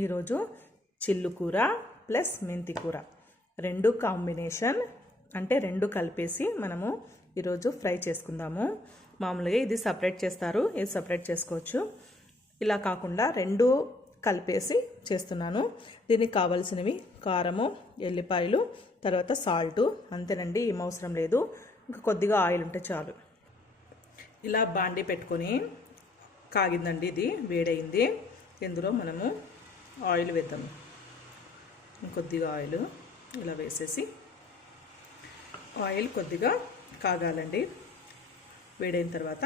ఈరోజు చిల్లు కూర ప్లస్ మెంతి కూర. రెండు కాంబినేషన్ అంటే రెండు కలిపేసి మనము ఈరోజు ఫ్రై చేసుకుందాము. మామూలుగా ఇది సపరేట్ చేస్తారు ఇది సపరేట్ చేసుకోవచ్చు. ఇలా కాకుండా రెండు కలిపేసి చేస్తున్నాను. దీనికి కావలసినవి కారము ఎల్లిపాయలు తర్వాత సాల్ట్. అంతేనండి ఏం అవసరం లేదు. ఇంకా కొద్దిగా ఆయిల్ ఉంటే చాలు. ఇలా బాండి పెట్టుకొని కాగిందండి ఇది వేడైంది ఇందులో మనము ఆయిల్ వేద్దాం. కొద్దిగా ఆయిల్ ఇలా వేసేసి ఆయిల్ కొద్దిగా కాగాలండి. వేడైన తర్వాత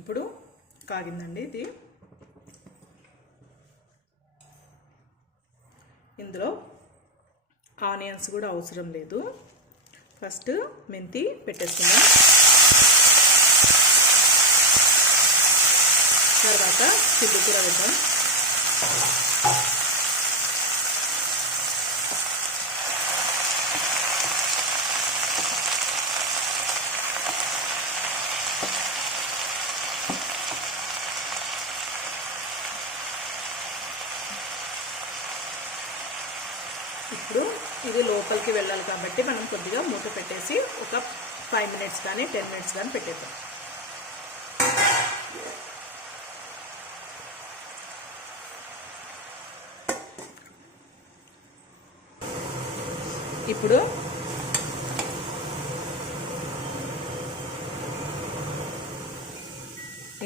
ఇప్పుడు కాగిందండి ఇది. ఇందులో ఆనియన్స్ కూడా అవసరం లేదు. ఫస్ట్ మెంతి పెట్టేసుకుందాం. తర్వాత చిల్లి కూర వేద్దాం. ఇప్పుడు ఇది లోపలికి వెళ్ళాలి కాబట్టి మనం కొద్దిగా మూత పెట్టేసి ఒక ఫైవ్ మినిట్స్ కానీ టెన్ మినిట్స్ కానీ పెట్టేద్దాం. ఇప్పుడు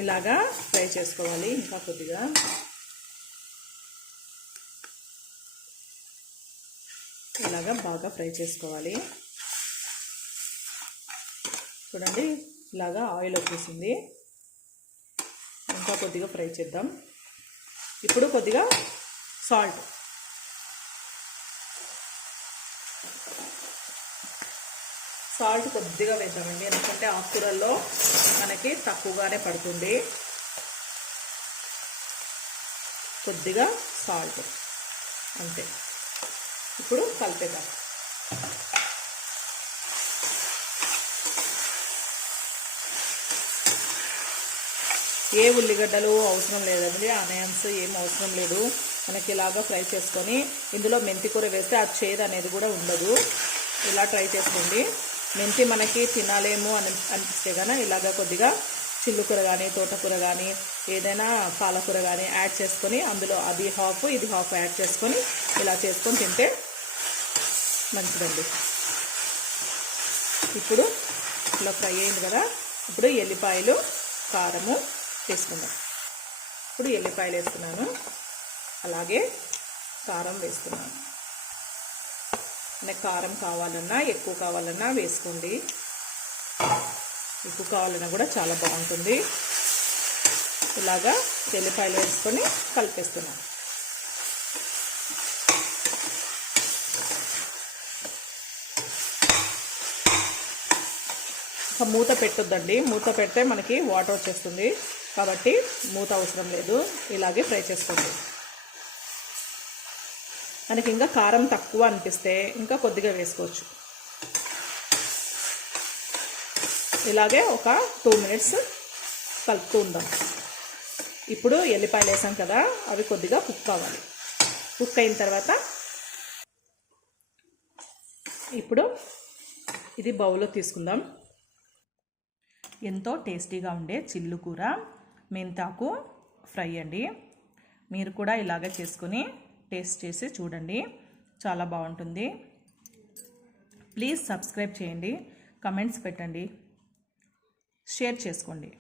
ఇలాగా ఫ్రై చేసుకోవాలి. ఇంకా కొద్దిగా ఇలాగా బాగా ఫ్రై చేసుకోవాలి. చూడండి ఇలాగా ఆయిల్ వచ్చేసింది. ఇంకా కొద్దిగా ఫ్రై చేద్దాం. ఇప్పుడు కొద్దిగా సాల్ట్. సాల్ట్ కొద్దిగా వేద్దామండి ఎందుకంటే ఆకుకూరల్లో మనకి తక్కువగానే పడుతుంది. కొద్దిగా సాల్ట్ అంతే. ఇప్పుడు కలిపేద్దాం. ఏ ఉల్లిగడ్డలు అవసరం లేదండి ఆనియన్స్ ఏం అవసరం లేదు. మనకి ఇలాగా ఫ్రై చేసుకొని ఇందులో మెంతి కూర వేస్తే ఆ చేదు అనేది కూడా ఉండదు. ఇలా ట్రై చేసుకోండి. మెంతి మనకి తినాలేమో అని అనిపిస్తే కానీ ఇలాగా కొద్దిగా చిల్లుకూర కానీ తోటకూర కానీ ఏదైనా పాలకూర కానీ యాడ్ చేసుకొని అందులో అది హాఫ్ ఇది హాఫ్ యాడ్ చేసుకొని ఇలా చేసుకొని తింటే మంచిదండి. ఇప్పుడు ఇలా ఫ్రై అయింది కదా ఇప్పుడు ఎల్లిపాయలు కారము వేసుకుందాం. ఇప్పుడు ఎల్లిపాయలు వేస్తున్నాను అలాగే కారం వేస్తున్నాను నాకు కారం కావాలన్నా ఎక్కువ కావాలన్నా వేసుకోండి. ఎక్కువ కావాలన్నా కూడా చాలా బాగుంటుంది. ఇలాగా ఎల్లిపాయలు వేసుకొని కలిపేస్తున్నాను. ఒక మూత పెట్టొద్దండి. మూత పెడితే మనకి వాటర్ వచ్చేస్తుంది. కాబట్టి మూత అవసరం లేదు. ఇలాగే ఫ్రై చేసుకోండి. మనకి ఇంకా కారం తక్కువ అనిపిస్తే ఇంకా కొద్దిగా వేసుకోవచ్చు. ఇలాగే ఒక టూ మినిట్స్ కలుపుతూ ఉందాం. ఇప్పుడు ఎల్లిపాయలు వేసాం కదా అవి కొద్దిగా కుక్ కావాలి. కుక్ అయిన తర్వాత ఇప్పుడు ఇది బౌల్లో తీసుకుందాం. ఎంతో టేస్టీగా ఉండే చిల్లు కూర మెంతాకు ఫ్రై అండి. మీరు కూడా ఇలాగే చేసుకొని టేస్ట్ చేసి చూడండి. చాలా బాగుంటుంది. ప్లీజ్ సబ్స్క్రైబ్ చేయండి. కమెంట్స్ పెట్టండి. షేర్ చేసుకోండి.